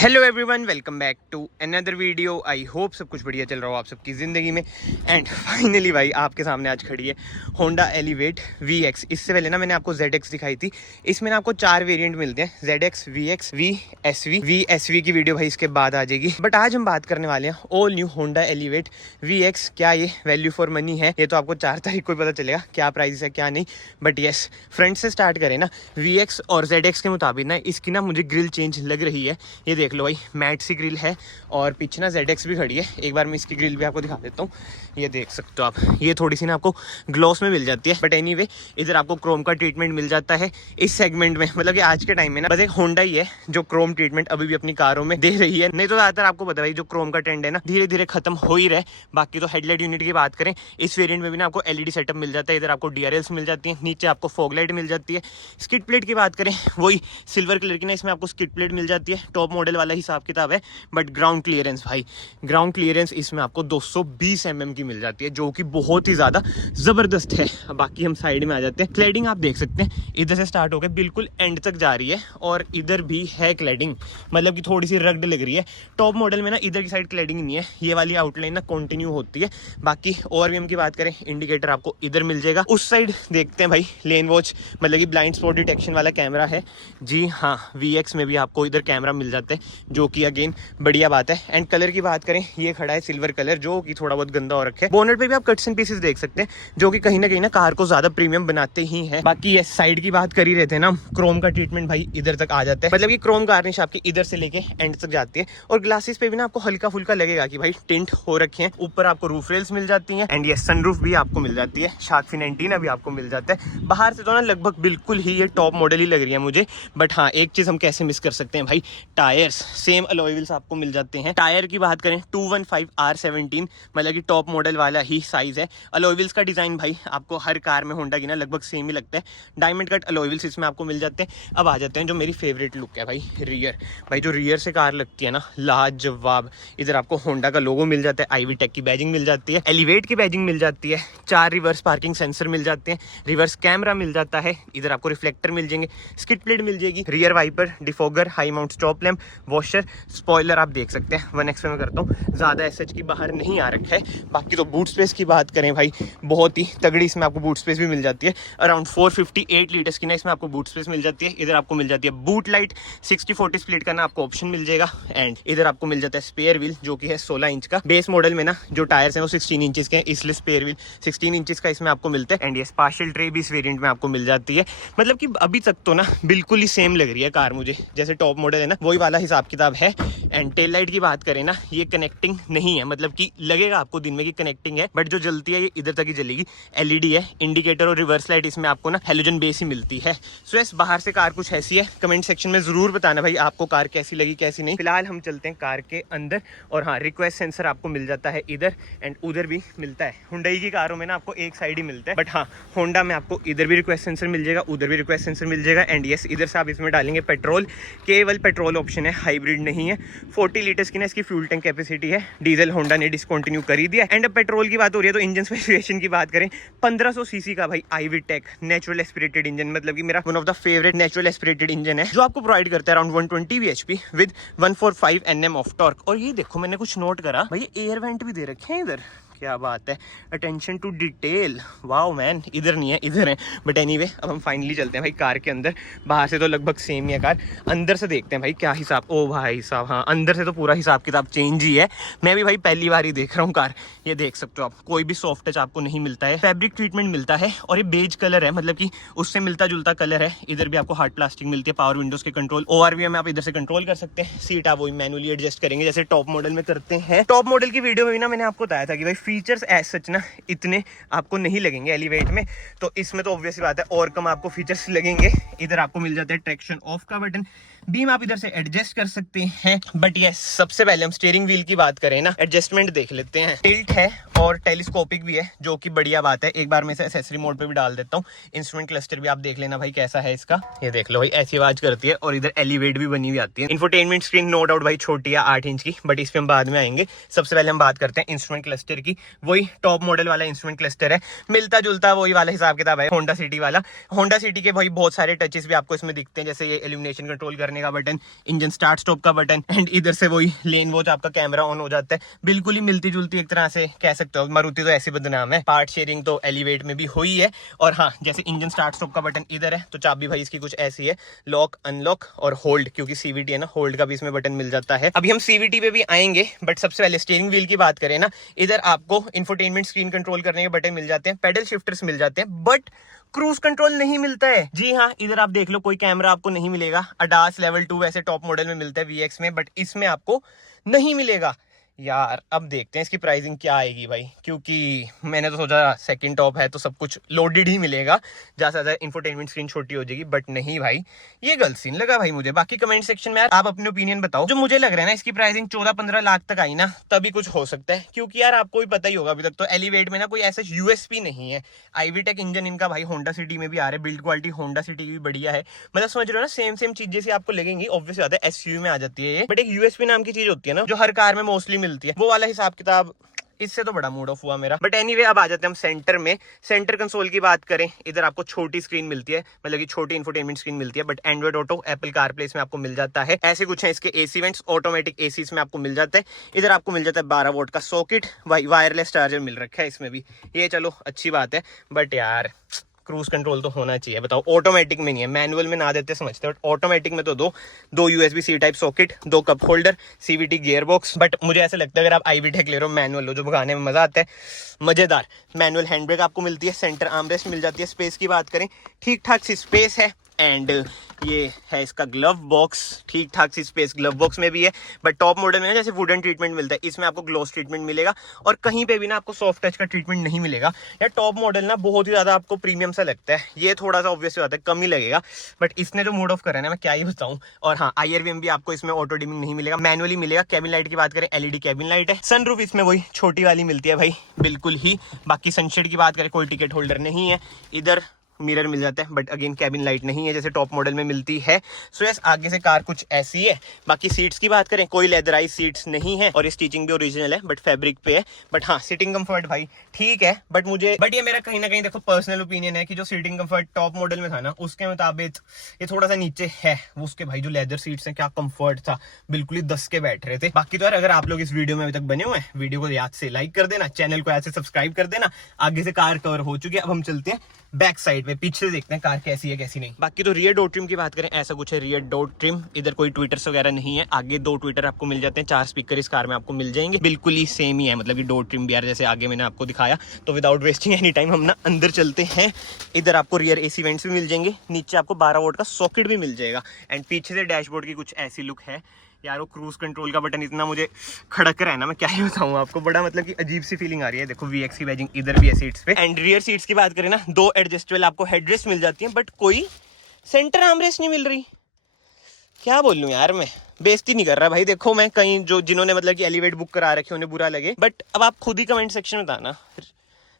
Hello everyone, welcome back to another video. I hope सब कुछ बढ़िया चल रहा हो आप सबकी ज़िंदगी में। एंड फाइनली भाई आपके सामने आज खड़ी है होंडा एलिवेट VX। इससे पहले ना मैंने आपको ZX दिखाई थी। इसमें ना आपको 4 वेरिएंट मिलते हैं, ZX, VX, VSV। VSV की वीडियो भाई इसके बाद आ जाएगी, बट आज हम बात करने वाले हैं all new Honda elevate VX। क्या ये वैल्यू फॉर मनी है? ये तो आपको 4 तारीख को पता चलेगा क्या प्राइस है क्या नहीं। बट येस, फ्रंट से स्टार्ट करें ना, VX और ZX के मुताबिक ना इसकी ना मुझे ग्रिल चेंज लग रही है। ये देख लो भाई, मैट सी ग्रिल है और पीछे ना ZX भी खड़ी है। एक बार मैं इसकी ग्रिल भी आपको दिखा देता हूँ। ये देख सकते हो आप, ये थोड़ी सी ना आपको ग्लॉस में मिल जाती है, बट एनीवे इधर आपको क्रोम का ट्रीटमेंट मिल जाता है इस सेगमेंट में। मतलब कि आज के टाइम में ना बस एक होंडा ही है जो क्रोम ट्रीटमेंट अभी भी अपनी कारों में दे रही है। नहीं तो ज़्यादातर आपको पता है जो क्रोम का ट्रेंड है ना धीरे धीरे खत्म हो ही रहा है। बाकी तो हेडलाइट यूनिट की बात करें, इस वेरियंट में भी ना आपको LED सेटअप मिल जाता है। इधर आपको DRLs मिल जाती है, नीचे आपको फॉग लाइट मिल जाती है। स्किड प्लेट की बात करें, वही सिल्वर कलर की ना इसमें आपको स्किड प्लेट मिल जाती है। टॉप मॉडल वाला हिसाब किताब है। बट ग्राउंड क्लियरेंस भाई, ग्राउंड क्लियरेंस इसमें आपको 220 mm की मिल जाती है, जो कि बहुत ही ज़्यादा ज़बरदस्त है। बाकी हम साइड में आ जाते हैं। क्लैडिंग आप देख सकते हैं, इधर से स्टार्ट होकर बिल्कुल एंड तक जा रही है और इधर भी है क्लैडिंग, मतलब कि थोड़ी सी रग्ड लग रही है। टॉप मॉडल में ना इधर की साइड क्लैडिंग नहीं है, ये वाली आउटलाइन ना कंटिन्यू होती है। बाकी ORVM की बात करें, इंडिकेटर आपको इधर मिल जाएगा। उस साइड देखते हैं भाई, लेन वॉच मतलब कि ब्लाइंड स्पॉट डिटेक्शन वाला कैमरा है। जी हाँ, VX में भी आपको इधर कैमरा मिल जाता है, जो कि अगेन बढ़िया बात है। एंड कलर की बात करें, ये खड़ा है सिल्वर कलर, जो कि थोड़ा बहुत गंदा हो रखा है। बोनेट पे भी आप कट्स एंड पीसेस देख सकते हैं, जो कि कहीं ना कहीं ना कार को ज्यादा प्रीमियम बनाते ही हैं। बाकी ये साइड की बात कर ही रहते हैं ना, क्रोम का ट्रीटमेंट भाई इधर तक आ जाता है, मतलब कि क्रोम गार्निश आपकी इधर से लेके एंड तक जाती है। और ग्लासेस पे भी ना आपको हल्का फुल्का लगेगा कि भाई टिंट हो रखे हैं। ऊपर आपको रूफ रेल्स मिल जाती हैं एंड ये सनरूफ भी आपको मिल जाती है। शार्क फिन एंटीना भी आपको मिल जाता है। बाहर से तो ना लगभग बिल्कुल ही ये टॉप मॉडल ही लग रही है मुझे। बट हाँ, एक चीज हम कैसे मिस कर सकते हैं भाई, टायर्स सेम अलॉय व्हील्स आपको मिल जाते हैं। टायर की बात करें 215R17, मतलब कि टॉप मॉडल वाला ही साइज है। अलॉय व्हील्स का डिजाइन भाई आपको हर कार में होंडा की ना लगभग सेम ही लगता है। डायमंड कट अलॉय व्हील्स इसमें आपको मिल जाते हैं। अब आ जाते हैं जो मेरी फेवरेट लुक है भाई, रियर। भाई जो रियर से कार लगती है ना, लाजवाब। इधर आपको होंडा का लोगो मिल जाता है, IV टेक की बैजिंग मिल जाती है, एलिवेट की बैजिंग मिल जाती है, 4 रिवर्स पार्किंग सेंसर मिल जाते हैं, रिवर्स कैमरा मिल जाता है, इधर आपको रिफ्लेक्टर मिल जाएंगे, स्किड प्लेट मिल जाएगी, rear wiper, defogger, high mount stop lamp, washer, spoiler आप देख सकते हैं। 1x में करता हूँ, ज़्यादा SH की बाहर नहीं आ रखा है। बाकी तो बूट स्पेस की बात करें भाई, बहुत ही तगड़ी इसमें आपको बूट स्पेस भी मिल जाती है। अराउंड 458 लीटर्स की ना इसमें आपको बूट स्पेस मिल जाती है। इधर आपको मिल जाती है बूट लाइट, 60-40 स्प्लिट का ना आपको ऑप्शन मिल जाएगा। एंड इधर आपको मिल जाता है स्पेयर व्हील, जो कि है 16 इंच का। बेस मॉडल में ना जो टायर्स हैं वो 16 इंचेस के हैं, इसलिए स्पेयर व्हील 16 इंचेस का इसमें आपको मिलता है। एंड ये स्पार्शल ट्रे भी इस वेरिएंट में आपको मिल जाती है। मतलब कि अभी तक तो ना बिल्कुल ही सेम लग रही है कार मुझे, जैसे टॉप मॉडल है ना वही वाला हिसाब किताब है। एंड टेल लाइट की बात करें ना, ये कनेक्टिंग नहीं है, मतलब कि लगेगा आपको दिन में की कनेक्टिंग है, बट जो जलती है ये इधर तक ही जलेगी। LED है। इंडिकेटर और रिवर्स लाइट इसमें आपको ना हेलोजन बेस ही मिलती है। सो यस, बाहर से कार कुछ ऐसी है। कमेंट सेक्शन में जरूर बताना भाई आपको कार कैसी लगी कैसी नहीं। फिलहाल हम चलते हैं कार के अंदर। और हाँ, रिक्वेस्ट सेंसर आपको मिल जाता है इधर एंड उधर भी मिलता है। हुंडई की कारों में ना आपको एक साइड ही मिलता है, बट हाँ होंडा में आपको इधर भी रिक्वेस्ट सेंसर मिल जाएगा, उधर भी रिक्वेस्ट सेंसर मिल जाएगा। एंड यस, इधर से आप इसमें डालेंगे पेट्रोल, केवल पेट्रोल ऑप्शन है, हाइब्रिड नहीं है। 40 लीटर्स की ना इसकी फ्यूल टैंक कैपेसिटी है। डीजल होंडा ने डिसकंटिन्यू कर ही दिया। एंड अब पेट्रोल की बात हो रही है तो इंजन स्पेसिफिकेशन की बात करें, 1500 सीसी का भाई IV tech natural aspirated engine, मतलब कि मेरा one of the favourite natural aspirated engine है, जो आपको प्रोवाइड करता है around 120 bhp with 145 Nm of torque. और ये देखो, मैंने कुछ नोट करा भाई, एयर वेंट भी दे रखे हैं इधर। क्या बात है, attention to detail, wow man. इधर नहीं है, इधर है। बट एनीवे, अब हम फाइनली चलते हैं भाई कार के अंदर। बाहर से तो लगभग सेम ही है कार, अंदर से देखते हैं भाई क्या हिसाब। ओ भाई साहब, हाँ अंदर से तो पूरा हिसाब किताब चेंज ही है। मैं भी भाई पहली बार ही देख रहा हूँ कार। ये देख सकते हो आप, कोई भी सॉफ्ट टच आपको नहीं मिलता है, फैब्रिक ट्रीटमेंट मिलता है। और ये बेज कलर है, मतलब कि उससे मिलता जुलता कलर है। इधर भी आपको हार्ड प्लास्टिक मिलती है। पावर विंडोज के कंट्रोल, ORVM में आप इधर से कंट्रोल कर सकते हैं। सीट आप वही मैनुअली एडजस्ट करेंगे जैसे टॉप मॉडल में करते हैं। टॉप मॉडल की वीडियो में भी ना मैंने आपको बताया था कि भाई फीचर्स एज सच ना इतने आपको नहीं लगेंगे एलिवेट में, तो इसमें तो ऑब्वियस बात है और कम आपको फीचर्स लगेंगे। इधर आपको मिल जाता है ट्रैक्शन ऑफ का बटन, बीम आप इधर से एडजस्ट कर सकते हैं। बट ये सबसे पहले हम स्टीयरिंग व्हील की बात करें ना, एडजस्टमेंट देख लेते हैं। टिल्ट है और टेलीस्कोपिक भी है, जो कि बढ़िया बात है। एक बार मैं इसे एक्सेसरी मोड पे भी डाल देता हूँ। इंस्ट्रूमेंट क्लस्टर भी आप देख लेना भाई कैसा है इसका। ये देख लो भाई, ऐसी आवाज करती है। और इधर एलिवेट भी बनी हुई आती है। इंफोटेनमेंट स्क्रीन नो डाउट भाई छोटी है, 8 इंच की, बट इस पे हम बाद में आएंगे। सबसे पहले हम बात करते हैं इंस्ट्रूमेंट क्लस्टर की। वही टॉप मॉडल वाला इंस्ट्रूमेंट क्लस्टर है, मिलता जुलता वही वाला हिसाब किताब है होंडा सिटी वाला। होंडा सिटी के भाई बहुत सारे टचेस भी आपको इसमें दिखते हैं, जैसे ये इल्यूमिनेशन कंट्रोल करने का बटन, इंजन स्टार्ट स्टॉप का बटन, एंड इधर से वही लेन वॉच आपका कैमरा ऑन हो जाता है। बिल्कुल ही मिलती जुलती एक तरह से कह सकते हो, मारुति तो ऐसी बदनाम है। पार्ट शेयरिंग तो एलिवेट में भी हुई है। और हाँ, जैसे इंजन स्टार्ट स्टॉप का बटन इधर है, तो चाबी भाई इसकी कुछ ऐसी है, लॉक अनलॉक और होल्ड, क्योंकि सीवीटी है ना, होल्ड का भी इसमें बटन मिल जाता है। अभी हम सीवीटी पे भी आएंगे, बट सबसे पहले स्टीयरिंग व्हील की बात करें ना, इधर आपको इंफोटेनमेंट स्क्रीन कंट्रोल करने के बटन मिल जाते हैं, पेडल शिफ्टर्स मिल जाते हैं, बट क्रूज कंट्रोल नहीं मिलता है। जी हाँ, इधर आप देख लो कोई कैमरा आपको नहीं मिलेगा। अडास लेवल 2 वैसे टॉप मॉडल में मिलता है वीएक्स में, बट इसमें आपको नहीं मिलेगा यार। अब देखते हैं इसकी प्राइसिंग क्या आएगी भाई, क्योंकि मैंने तो सोचा सेकंड टॉप है तो सब कुछ लोडेड ही मिलेगा, ज़्यादा से ज़्यादा इंफोटेनमेंट स्क्रीन छोटी हो जाएगी, बट नहीं भाई, ये गलत सीन लगा भाई मुझे। बाकी कमेंट सेक्शन में यार आप अपने ओपिनियन बताओ। जो मुझे लग रहा है ना, इसकी प्राइसिंग 14-15 लाख तक आई ना, तभी कुछ हो सकता है, क्योंकि यार आपको भी पता ही होगा अभी तक तो एलिवेट में ना कोई ऐसा यूएसपी नहीं है। आईवीटेक इंजन इनका भाई होंडा सिटी में भी आ रहा है, बिल्ड क्वालिटी होंडा सिटी की भी बढ़िया है, मतलब समझ रहे हो ना, सेम चीज जैसी आपको लगेंगी। ऑब्वियस बात है एसयूवी में आ जाती है ये, बट एक यूएसपी नाम की चीज होती है ना, जो हर कार में मोस्टली मिलती है, वो वाला हिसाब किताब इससे तो बड़ा मूड ऑफ हुआ मेरा। बट एनीवे, अब आ जाते हैं हम सेंटर में। सेंटर कंसोल की बात करें, इधर आपको छोटी स्क्रीन मिलती है, मतलब कि छोटी इंफोटेनमेंट स्क्रीन मिलती है, but Android auto, Apple CarPlay में आपको मिल जाता है। ऐसे कुछ है इसके एसी वेंट्स, ऑटोमेटिक एसी में आपको मिल जाता है। इधर आपको मिल जाता है 12 वोल्ट का सॉकेट, वायरलेस चार्जर मिल रखा है इसमें भी, ये चलो अच्छी बात है। बट यार क्रूज कंट्रोल तो होना चाहिए, बताओ। ऑटोमेटिक में नहीं है, मैनुअल में ना देते समझते, बट ऑटोमेटिक में तो दो USB C type socket, 2 cup holder, CVT gear box. But मुझे ऐसा लगता है अगर आप आईवीटेक ले रहे हो मैनुअल लो, जो भगाने में मजा आता है, मजेदार मैनुअल हैंड ब्रेक आपको मिलती है, सेंटर आर्मरेस्ट मिल जाती है। स्पेस की बात करें, ठीक ठाक सी स्पेस है, एंड ये है इसका ग्लव बॉक्स, ठीक ठाक सी स्पेस ग्लव बॉक्स में भी है। बट टॉप मॉडल में ना जैसे वुडन ट्रीटमेंट मिलता है, इसमें आपको ग्लॉस ट्रीटमेंट मिलेगा, और कहीं पे भी ना आपको सॉफ्ट टच का ट्रीटमेंट नहीं मिलेगा। या टॉप मॉडल ना बहुत ही ज्यादा आपको प्रीमियम सा लगता है, ये थोड़ा सा ऑब्वियस बात है कम ही लगेगा, बट इसने जो मूड ऑफ करा है ना, मैं क्या ही बताऊं। और हाँ, IRVM भी आपको इसमें ऑटो डिमिंग नहीं मिलेगा, मैनुअली मिलेगा। कैबिन लाइट की बात करें, एलईडी कैबिन लाइट है। सनरूफ इसमें वही छोटी वाली मिलती है भाई, बिल्कुल ही। बाकी सनशेड की बात करें, कोई टिकट होल्डर नहीं है। इधर मिरर मिल जाता है, बट अगेन कैबिन लाइट नहीं है जैसे टॉप मॉडल में मिलती है। सो यस, आगे से कार कुछ ऐसी है। बाकी सीट्स की बात करें, कोई लेदराइज सीट्स नहीं है, और स्टिचिंग भी ओरिजिनल है, बट फैब्रिक पे है। बट हाँ, सीटिंग कंफर्ट भाई ठीक है, बट ये मेरा कहीं ना कहीं देखो पर्सनल ओपिनियन है कि जो सीटिंग कंफर्ट टॉप मॉडल में था ना, उसके मुताबिक ये थोड़ा सा नीचे है। वो उसके भाई जो लेदर सीट्स हैं, क्या कंफर्ट था, बिल्कुल ही 10 के बैठ रहे थे। बाकी तो यार, अगर आप लोग इस वीडियो में अभी तक बने हुए हैं, वीडियो को याद से लाइक कर देना, चैनल को याद से सब्सक्राइब कर देना। आगे से कार कवर हो चुकी है, अब हम चलते हैं बैक साइड पे, पीछे से देखते हैं कार कैसी है कैसी नहीं। बाकी तो रियर डोर ट्रिम की बात करें, ऐसा कुछ है रियर डोर ट्रिम। इधर कोई ट्विटर्स वगैरह नहीं है, आगे 2 ट्विटर आपको मिल जाते हैं, 4 स्पीकर इस कार में आपको मिल जाएंगे, बिल्कुल ही सेम ही है, मतलब कि डोर ट्रिम भी यार जैसे आगे मैंने आपको दिखाया। तो विदाउट वेस्टिंग एनी टाइम हम ना अंदर चलते हैं। इधर आपको रियर एसी वेंट्स भी मिल जाएंगे, नीचे आपको 12 वोल्ट का सॉकेट भी मिल जाएगा, एंड पीछे से डैशबोर्ड की कुछ ऐसी लुक है यार। वो क्रूज कंट्रोल का बटन इतना मुझे खड़क रहा है ना, मैं क्या ही बताऊं आपको, बड़ा मतलब कि अजीब सी फीलिंग आ रही है। देखो VX की बैजिंग इधर भी है सीट्स पे। एंड रियर सीट्स की बात करें ना, 2 एडजस्टेबल आपको हेडरेस्ट मिल जाती है, बट कोई सेंटर आर्मरेस्ट नहीं मिल रही। क्या बोल लूं यार, मैं बेइज्जती नहीं कर रहा भाई। देखो, मैं कहीं जो जिन्होंने मतलब कि एलिवेट बुक करा रखे उन्हें बुरा लगे, बट अब आप खुद ही कमेंट सेक्शन में बताना,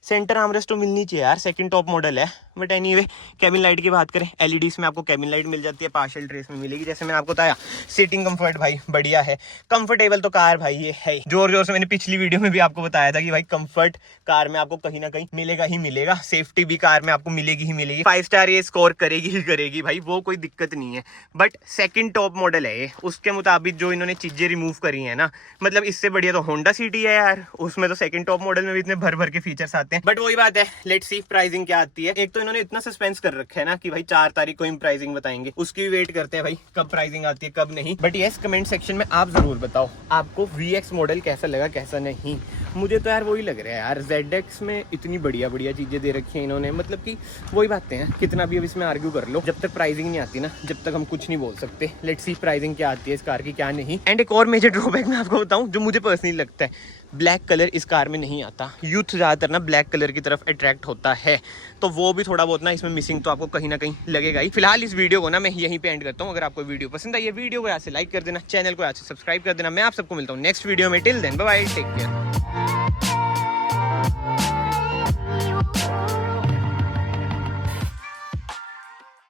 सेंटर आर्मरेस्ट तो मिलनी चाहिए यार, सेकंड टॉप मॉडल है। बट एनीवे, कैबिन लाइट की बात करें, एलईडीज में आपको कैबिन लाइट मिल जाती है, पार्शियल ट्रेस में मिलेगी, जैसे मैंने आपको बताया। सीटिंग कंफर्ट भाई बढ़िया है, कंफर्टेबल तो कार भाई ये है। जोर से मैंने पिछली वीडियो में भी आपको बताया था कि भाई कंफर्ट कार में आपको कहीं ना कहीं मिलेगा ही मिलेगा, सेफ्टी भी कार में आपको मिलेगी ही मिलेगी। 5 स्टार ये स्कोर करेगी ही करेगी भाई, वो कोई दिक्कत नहीं है। बट सेकंड टॉप मॉडल है ये, उसके मुताबिक जो इन्होंने चीजें रिमूव करी है ना, मतलब इससे बढ़िया तो होंडा सिटी है यार। उसमें तो सेकंड टॉप मॉडल में भी इतने भर के फीचर्स आते हैं। बट वही बात है, लेट्स सी प्राइसिंग क्या आती है। एक तो इन्होंने इतना सस्पेंस कर रखा है ना कि भाई 4 तारीख को ही प्राइसिंग बताएंगे, उसकी भी वेट करते हैं भाई, कब प्राइसिंग आती है कब नहीं। बट यस, कमेंट सेक्शन में आप जरूर बताओ आपको VX मॉडल कैसा लगा कैसा नहीं। मुझे तो यार वही लग रहा है यार, ZX में इतनी बढ़िया चीजें दे रखी है इन्होंने, मतलब कि वही बातें हैं, कितना भी अब इसमें आर्ग्यू कर लो, जब तक प्राइसिंग नहीं आती ना, जब तक हम कुछ नहीं बोल सकते। लेट्स सी प्राइसिंग क्या आती है इस कार की क्या नहीं। एंड एक और मेजर ड्रॉबैक मैं आपको बताऊं, जो मुझे पर्सनली लगता है, ब्लैक कलर इस कार में नहीं आता। यूथ ज्यादातर ना ब्लैक कलर की तरफ अट्रैक्ट होता है, तो वो भी थोड़ा बहुत ना इसमें मिसिंग तो आपको कहीं ना कहीं लगेगा ही। फिलहाल इस वीडियो को ना मैं यहीं पे एंड करता हूँ। अगर आपको वीडियो पसंद आई, ये वीडियो को यहाँ से लाइक कर देना, चैनल को यहाँ से सब्सक्राइब कर देना। मैं आप सबको मिलता हूँ नेक्स्ट वीडियो में। Till then bye bye, take care.